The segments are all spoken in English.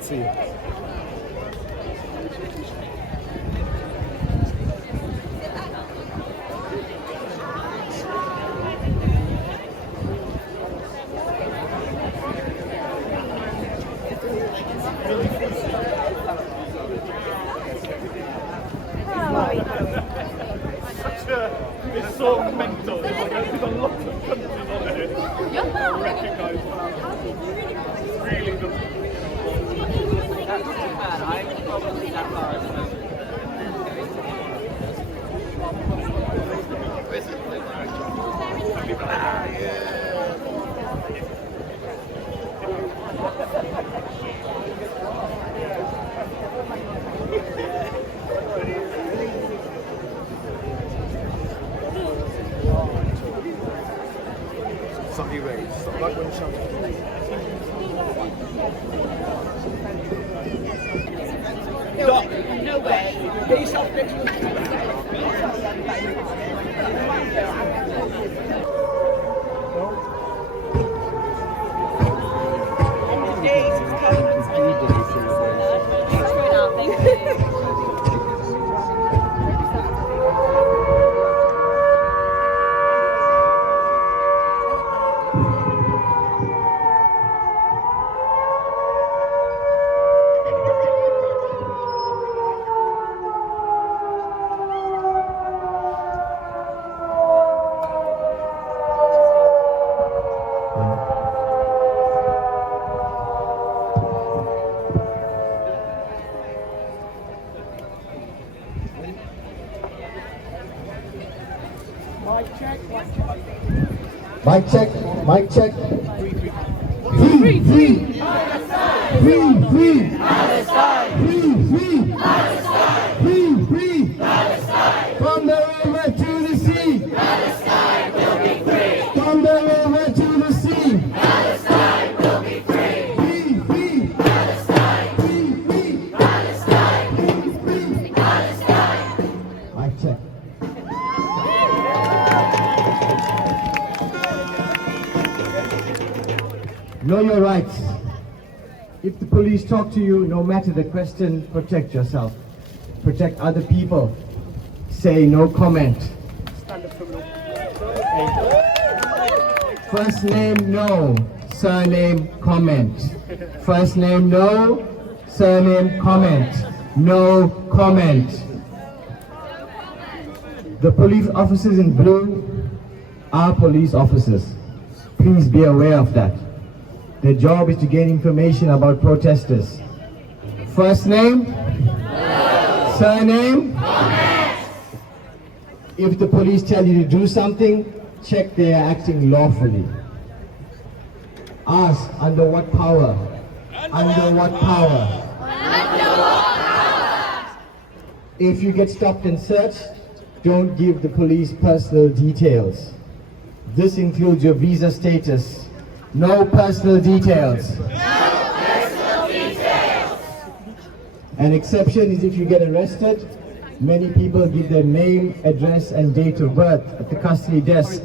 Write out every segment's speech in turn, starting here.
See. It's so mental. There's a lot of countries on it. I recognise really the. That's too bad. I'm probably that far at the moment. Sunny rays. Stop like when shouting. No way. Get yourself next Mic check, mic check. Free, free. Palestine. Free, free. Palestine. Free, free. Palestine. Free, free. Palestine. From the river to the sea. Palestine will be free. From the river to the sea. Palestine will be free. Free, free. Palestine. Free, free. Palestine. Free, free. Palestine. Mic check. Know your rights. If the police talk to you, no matter the question, protect yourself. Protect other people. Say no comment. First name, no. Surname, comment. First name, no. Surname, comment. No comment. The police officers in blue are police officers. Please be aware of that. Their job is to gain information about protesters. First name? No. Surname? Comment. If the police tell you to do something, check they are acting lawfully. Ask, under what power? Under what power? Under what power? If you get stopped and searched, don't give the police personal details. This includes your visa status. No personal details. No personal details. An exception is if you get arrested. Many people give their name, address and date of birth at the custody desk.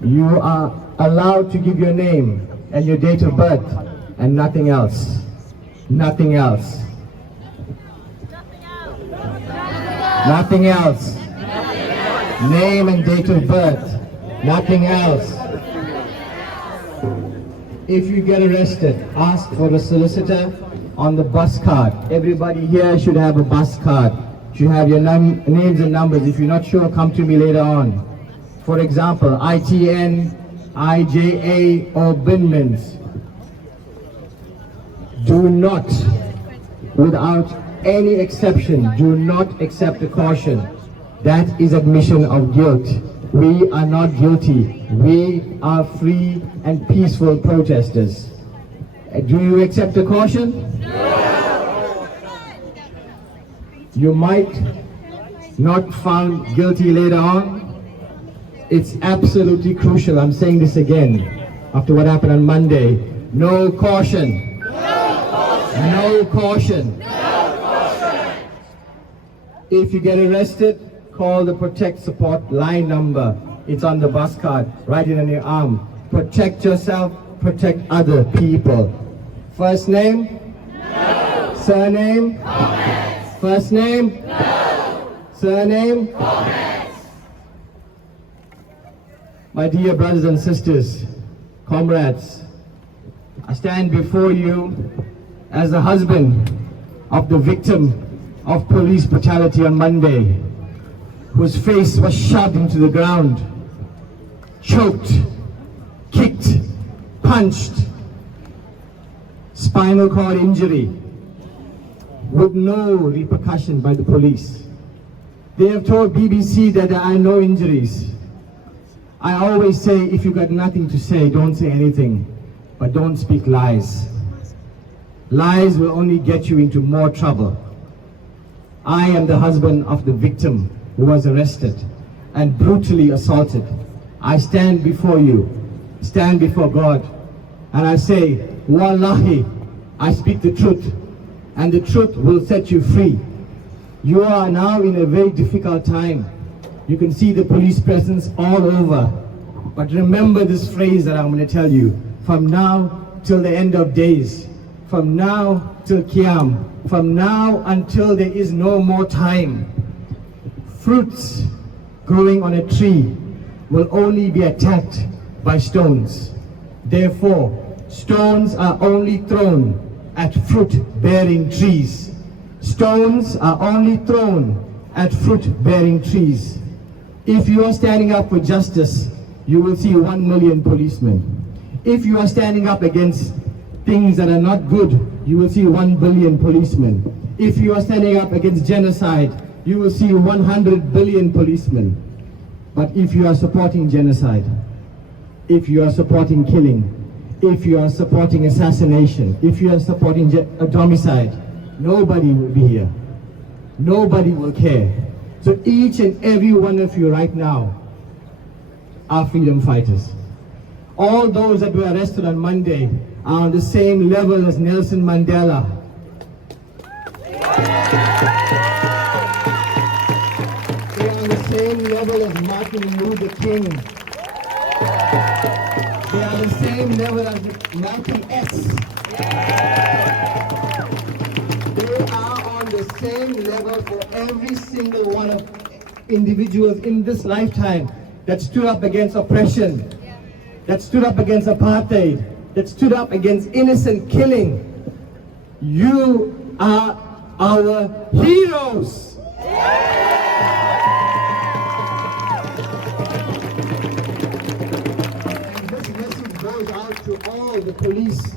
You are allowed to give your name and your date of birth and nothing else. Nothing else. Nothing else. Name and date of birth. Nothing else. If you get arrested, ask for a solicitor on the bus card. Everybody here should have a bus card. Should have your names and numbers. If you're not sure, come to me later on. For example, ITN, IJA or Binmans. Do not, without any exception, do not accept a caution. That is admission of guilt. We are not guilty. We are free and peaceful protesters. Do you accept a caution? No. You might not found guilty later on. It's absolutely crucial. I'm saying this again after what happened on Monday. No caution. No caution. No caution. No caution. If you get arrested, call the Protect Support line number. It's on the bus card, write it on your arm. Protect yourself, protect other people. First name? No. Surname? Gomez. First name? No. Surname? Gomez. My dear brothers and sisters, comrades, I stand before you as the husband of the victim of police brutality on Monday, whose face was shoved into the ground, choked, kicked, punched, spinal cord injury, with no repercussion by the police. They have told BBC that there are no injuries. I always say, if you got nothing to say, don't say anything, but don't speak lies. Lies will only get you into more trouble. I am the husband of the victim who was arrested and brutally assaulted. I stand before you, stand before God, and I say, Wallahi, I speak the truth, and the truth will set you free. You are now in a very difficult time. You can see the police presence all over. But remember this phrase that I'm going to tell you. From now till the end of days, from now till Qiyam, from now until there is no more time, fruits growing on a tree will only be attacked by stones. Therefore, stones are only thrown at fruit-bearing trees. Stones are only thrown at fruit-bearing trees. If you are standing up for justice, you will see 1 million policemen. If you are standing up against things that are not good, you will see 1 billion policemen. If you are standing up against genocide, you will see 100 billion policemen. But if you are supporting genocide, if you are supporting killing, if you are supporting assassination, if you are supporting domicide, nobody will be here. Nobody will care. So each and every one of you right now are freedom fighters. All those that were arrested on Monday are on the same level as Nelson Mandela. They are on the same level as Martin Luther King. They are the same level as Malcolm X. They are on the same level for every single one of individuals in this lifetime that stood up against oppression, that stood up against apartheid, that stood up against innocent killing. You are our heroes. And this message goes out to all the police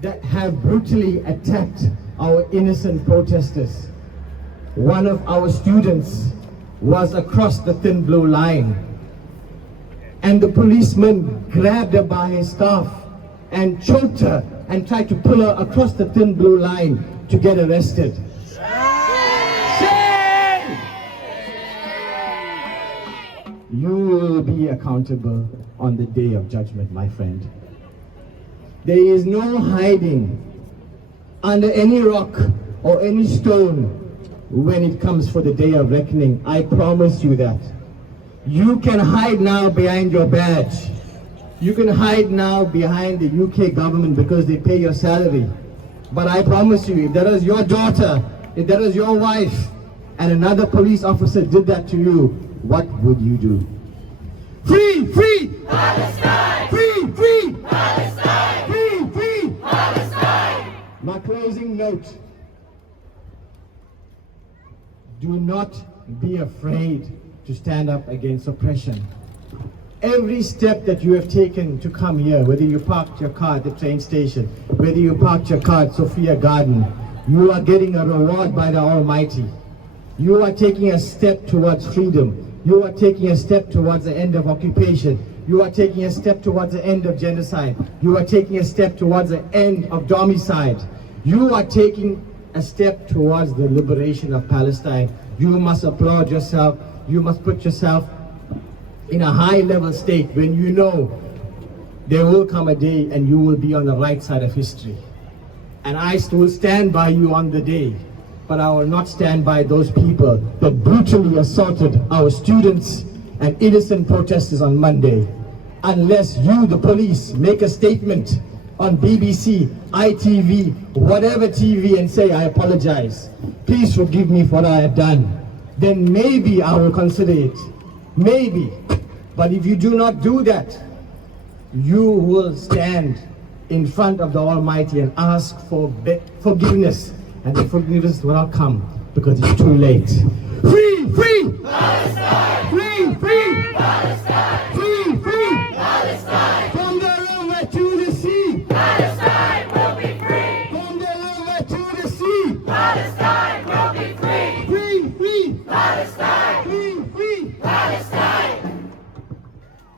that have brutally attacked our innocent protesters. One of our students was across the thin blue line, and the policeman grabbed her by her scarf and choked her and tried to pull her across the thin blue line to get arrested. Shame! You will be accountable on the day of judgment, my friend. There is no hiding under any rock or any stone when it comes for the day of reckoning. I promise you that. You can hide now behind your badge. You can hide now behind the UK government because they pay your salary. But I promise you, if that is your daughter, if that is your wife, and another police officer did that to you, what would you do? Free! Free! Palestine! Free! Free! Palestine! Free! Free! Palestine! My closing note. Do not be afraid to stand up against oppression. Every step that you have taken to come here, whether you parked your car at the train station, whether you parked your car at Sophia Garden, you are getting a reward by the Almighty. You are taking a step towards freedom. You are taking a step towards the end of occupation. You are taking a step towards the end of genocide. You are taking a step towards the end of domicide. You are taking a step towards the liberation of Palestine. You must applaud yourself. You must put yourself in a high level state when you know there will come a day and you will be on the right side of history. And I will stand by you on the day. but I will not stand by those people that brutally assaulted our students and innocent protesters on Monday. Unless you, the police, make a statement on BBC, ITV, whatever TV and say, I apologize, please forgive me for what I have done, then maybe I will consider it. Maybe. But if you do not do that, you will stand in front of the Almighty and ask for forgiveness. And the forgiveness will not come because it's too late. Free! Free! Palestine! Free! Free! Palestine! Free! Free! Palestine! From the river to the sea! Palestine will be free! From the river to the sea! Palestine will be free! Free! Free! Palestine! Free! Free! Palestine!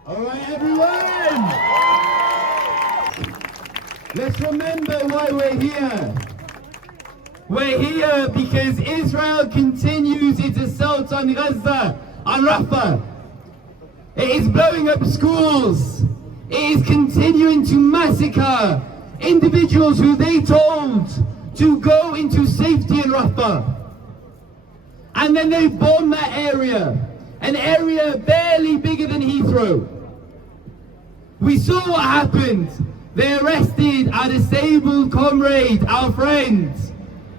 All right, everyone! Let's remember why we're here. We're here because Israel continues its assault on Gaza, on Rafah. It is blowing up schools. It is continuing to massacre individuals who they told to go into safety in Rafah. And then they bomb that area, an area barely bigger than Heathrow. We saw what happened. They arrested our disabled comrade, our friends.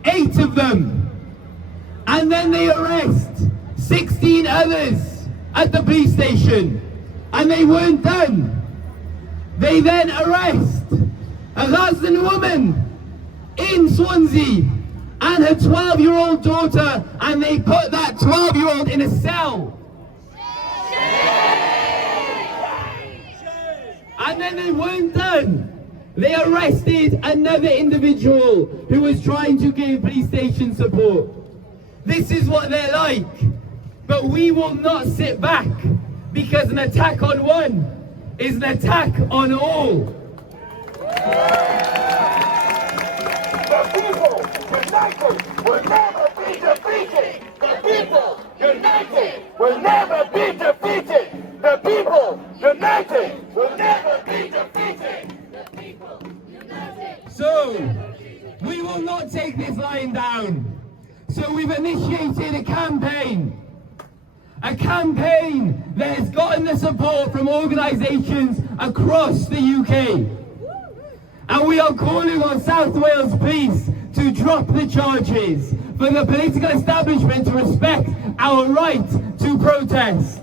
8 of them, and then they arrest 16 others at the police station, and they weren't done. They then arrest a Gazan woman in Swansea and her 12-year-old daughter, and they put that 12-year-old in a cell. And then they weren't done. They arrested another individual who was trying to give police station support. This is what they're like. But we will not sit back, because an attack on one is an attack on all. The people united will never be defeated. The people united will never be defeated. The people united will never be defeated. So, we will not take this lying down. So we've initiated a campaign that has gotten the support from organisations across the UK. And we are calling on South Wales Police to drop the charges, for the political establishment to respect our right to protest.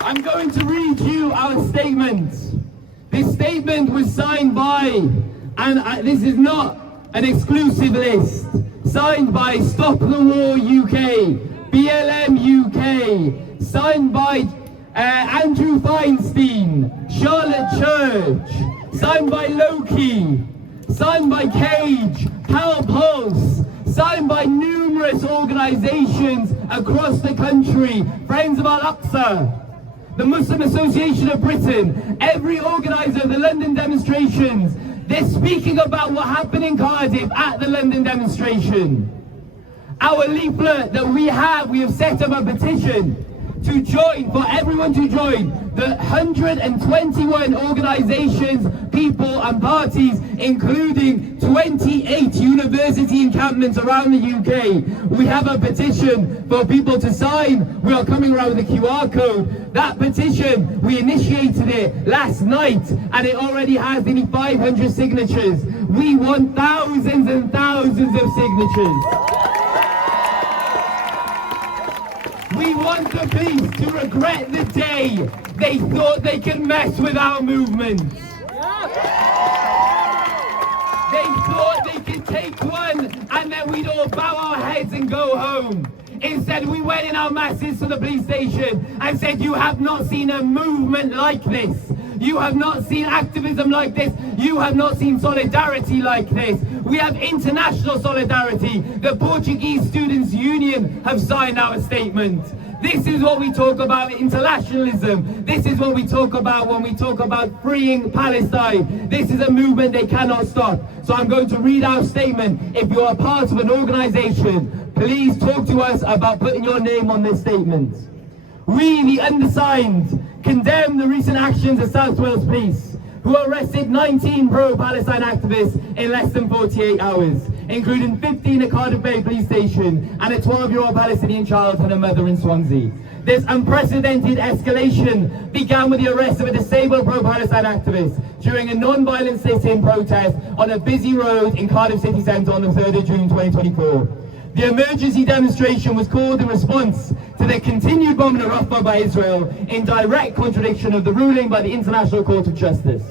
I'm going to read you our statement. This statement was signed by, and this is not an exclusive list, signed by Stop the War UK, BLM UK, signed by Andrew Feinstein, Charlotte Church, signed by Loki, signed by Cage, Cal Pulse, signed by numerous organisations across the country, Friends of Al-Aqsa, the Muslim Association of Britain, every organiser of the London demonstrations. They're speaking about what happened in Cardiff at the London demonstration. Our leaflet that we have set up a petition to join, for everyone to join, the 121 organisations, people and parties, including 28 university encampments around the UK. We have a petition for people to sign. We are coming around with a QR code. That petition, we initiated it last night, and it already has nearly 500 signatures. We want thousands and thousands of signatures. We want the police to regret the day they thought they could mess with our movement. They thought they could take one and then we'd all bow our heads and go home. Instead, we went in our masses to the police station and said, you have not seen a movement like this. You have not seen activism like this. You have not seen solidarity like this. We have international solidarity. The Portuguese Students' Union have signed our statement. This is what we talk about internationalism. This is what we talk about when we talk about freeing Palestine. This is a movement they cannot stop. So I'm going to read our statement. If you are part of an organisation, please talk to us about putting your name on this statement. We, the undersigned, condemn the recent actions of South Wales Police. who arrested 19 pro-Palestine activists in less than 48 hours, including 15 at Cardiff Bay police station and a 12-year-old Palestinian child and a mother in Swansea. This unprecedented escalation began with the arrest of a disabled pro-Palestine activist during a non-violent sit-in protest on a busy road in Cardiff city centre on the 3rd of June 2024. The emergency demonstration was called in response to the continued bombing of Rafah by Israel in direct contradiction of the ruling by the International Court of Justice.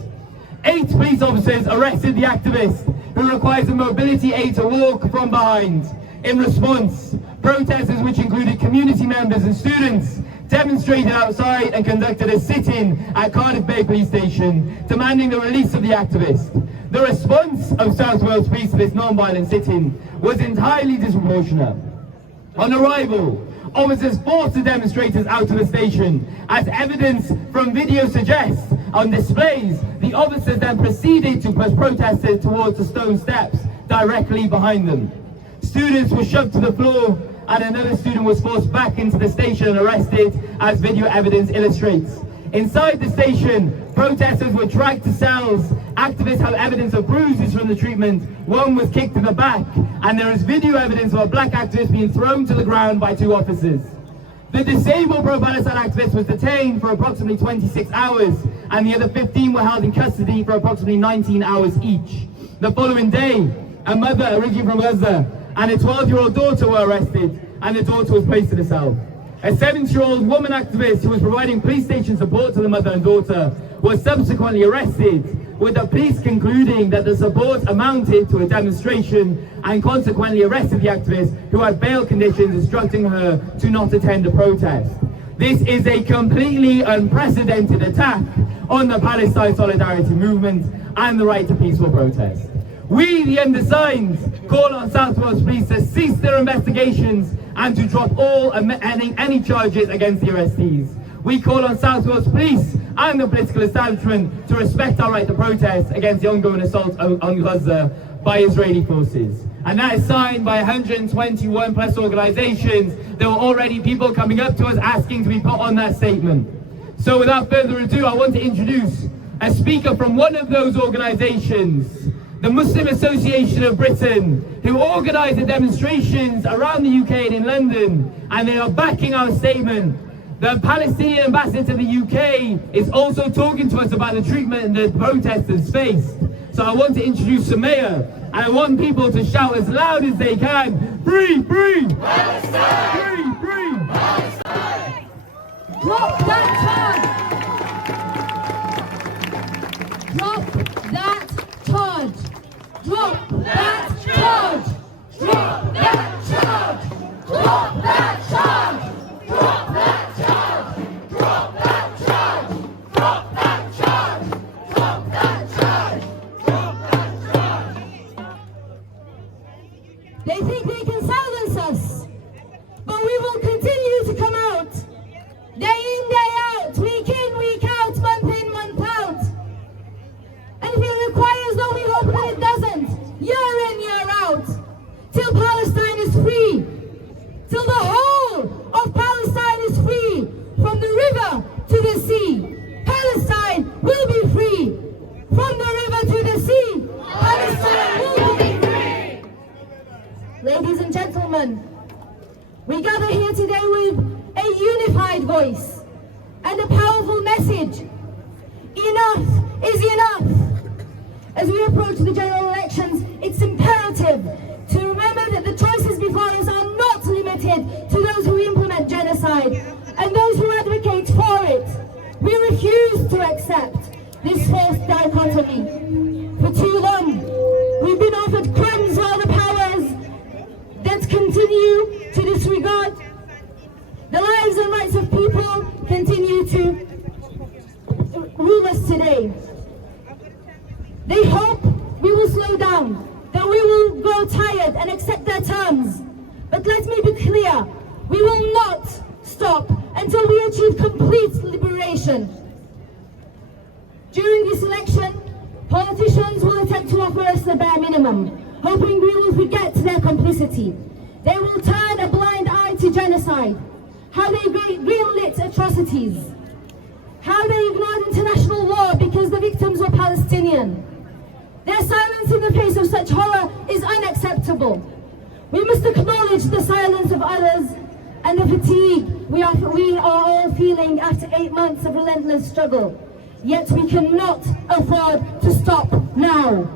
8 police officers arrested the activist, who requires a mobility aid to walk from behind. In response, protesters, which included community members and students, demonstrated outside and conducted a sit-in at Cardiff Bay police station, demanding the release of the activist. The response of South Wales Police to this non-violent sit-in was entirely disproportionate. On arrival, officers forced the demonstrators out of the station. As evidence from video suggests, on displays, the officers then proceeded to push protesters towards the stone steps directly behind them. Students were shoved to the floor, and another student was forced back into the station and arrested, as video evidence illustrates. Inside the station, protesters were dragged to cells. Activists have evidence of bruises from the treatment. One was kicked in the back, and there is video evidence of a black activist being thrown to the ground by 2 officers. The disabled pro-Palestine activist was detained for approximately 26 hours, and the other 15 were held in custody for approximately 19 hours each. The following day, a mother originally from Gaza and a 12-year-old daughter were arrested, and the daughter was placed in a cell. A 70-year-old woman activist who was providing police station support to the mother and daughter was subsequently arrested, with the police concluding that the support amounted to a demonstration, and consequently arrested the activist, who had bail conditions instructing her to not attend a protest. This is a completely unprecedented attack on the Palestine solidarity movement and the right to peaceful protest. We, the undersigned, call on South Wales Police to cease their investigations and to drop any charges against the arrestees. We call on South Wales Police and the political establishment to respect our right to protest against the ongoing assault on Gaza by Israeli forces. And that is signed by 121 plus organisations. There were already people coming up to us asking to be put on that statement. So without further ado, I want to introduce a speaker from one of those organisations, the Muslim Association of Britain, who organised the demonstrations around the UK and in London, and they are backing our statement. The Palestinian ambassador to the UK is also talking to us about the treatment the protesters faced. So I want to introduce Sumaya, and I want people to shout as loud as they can, "Free, free! Palestine! Free, free! Palestine!" Drop that charge! Drop that charge! Drop that charge! Drop that charge! Drop that charge! Drop that charge! Drop that charge! Drop that charge! Drop that charge! Drop that charge! They think they can silence us, but we will continue to come out, day in, day out, week in, week out, month in, month out. And if it requires, though we hope that it doesn't, year in, year out, till Palestine is free, till the whole of Palestine is free, from the river to the sea. Palestine will be free, from the river to the sea. Palestine will be free. Ladies and gentlemen, we gather here today with a unified voice and a powerful message. Enough is enough. As we approach the general elections, it's imperative to remember that the choices before us are not limited to those who implement genocide and those who advocate for it. We refuse to accept this false dichotomy. For too long, we've been offered crumbs while the powers that continue to disregard the lives and rights of people continue to rule us today. They hope we will slow down, that we will grow tired and accept their terms. But let me be clear, we will not stop until we achieve complete liberation. During this election, politicians will attempt to offer us the bare minimum, hoping we will forget their complicity. They will turn a blind eye to genocide, how they greenlit atrocities, how they ignored international law because the victims were Palestinian. Their silence in the face of such horror is unacceptable. We must acknowledge the silence of others and the fatigue we are all feeling after 8 months of relentless struggle. Yet we cannot afford to stop now.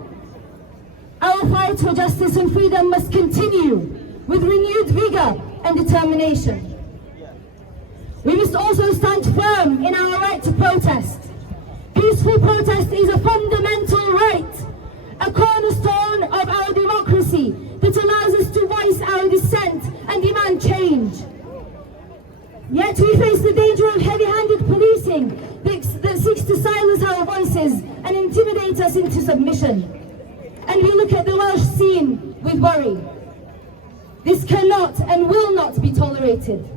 Our fight for justice and freedom must continue with renewed vigor and determination. We must also stand firm in our right to protest. Peaceful protest is a fundamental right, a cornerstone of our democracy that allows us to voice our dissent and demand change. Yet we face the danger of heavy-handed policing that seeks to silence our voices and intimidate us into submission. And we look at the Welsh scene with worry. This cannot and will not be tolerated.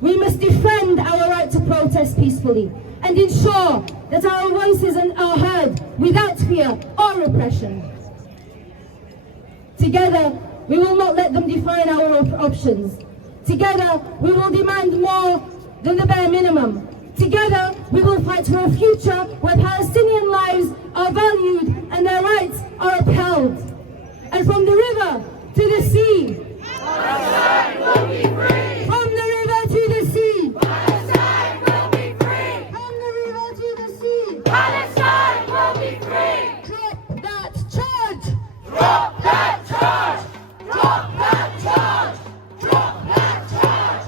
We must defend our right to protest peacefully and ensure that our voices are heard without fear or repression. Together, we will not let them define our options. Together, we will demand more than the bare minimum. Together, we will fight for a future where Palestinian lives are valued and their rights are upheld. And from the river to the sea, Palestine will be free. From the river to the sea, Palestine will be free. From the river to the sea, Palestine will be free. drop that charge! Drop that charge. Drop that charge. Drop that charge.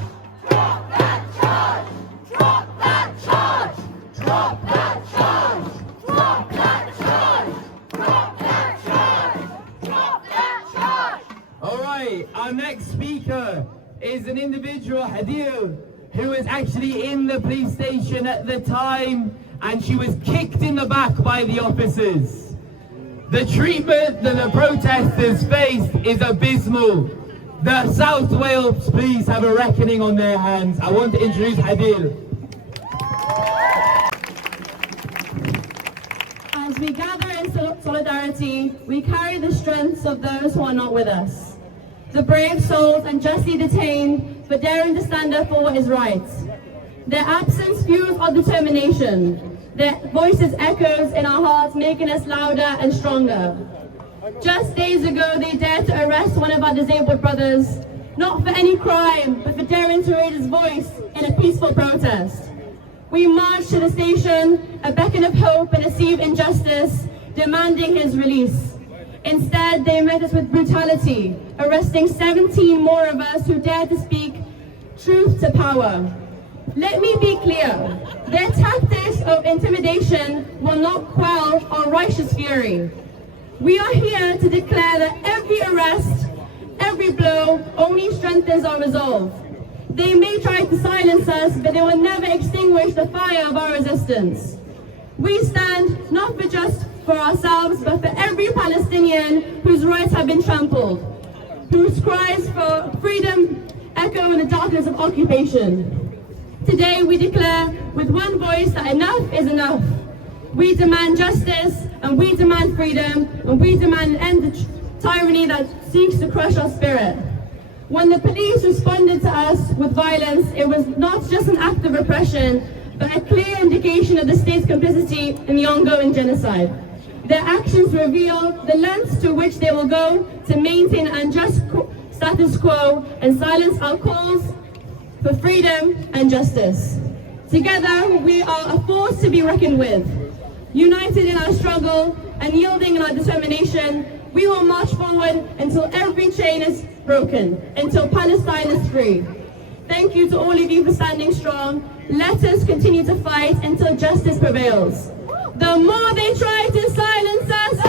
Drop that charge. Drop that charge. Drop that charge. Drop that charge. Drop that charge. Drop that charge. All right, our next speaker is an individual, Hadil, who was actually in the police station at the time, and she was kicked in the back by the officers. The treatment that the protesters faced is abysmal. The South Wales police have a reckoning on their hands. I want to introduce Hadil. As we gather in solidarity, we carry the strengths of those who are not with us. The brave souls unjustly detained for daring to stand up for what is right. Their absence fuels our determination. Their voices echoes in our hearts, making us louder and stronger. Just days ago, they dared to arrest one of our disabled brothers, not for any crime, but for daring to raise his voice in a peaceful protest. We marched to the station, a beacon of hope and a sea of injustice, demanding his release. Instead, they met us with brutality, arresting 17 more of us who dared to speak truth to power. Let me be clear, their tactics of intimidation will not quell our righteous fury. We are here to declare that every arrest, every blow only strengthens our resolve. They may try to silence us, but they will never extinguish the fire of our resistance. We stand not for just for ourselves, but for every Palestinian whose rights have been trampled, whose cries for freedom echo in the darkness of occupation. Today we declare with one voice that enough is enough. We demand justice, and we demand freedom, and we demand an end to tyranny that seeks to crush our spirit. When the police responded to us with violence, it was not just an act of repression, but a clear indication of the state's complicity in the ongoing genocide. Their actions reveal the lengths to which they will go to maintain an unjust status quo and silence our calls for freedom and justice. Together, we are a force to be reckoned with. United in our struggle and yielding in our determination, we will march forward until every chain is broken, until Palestine is free. Thank you to all of you for standing strong. Let us continue to fight until justice prevails. The more they try to silence us,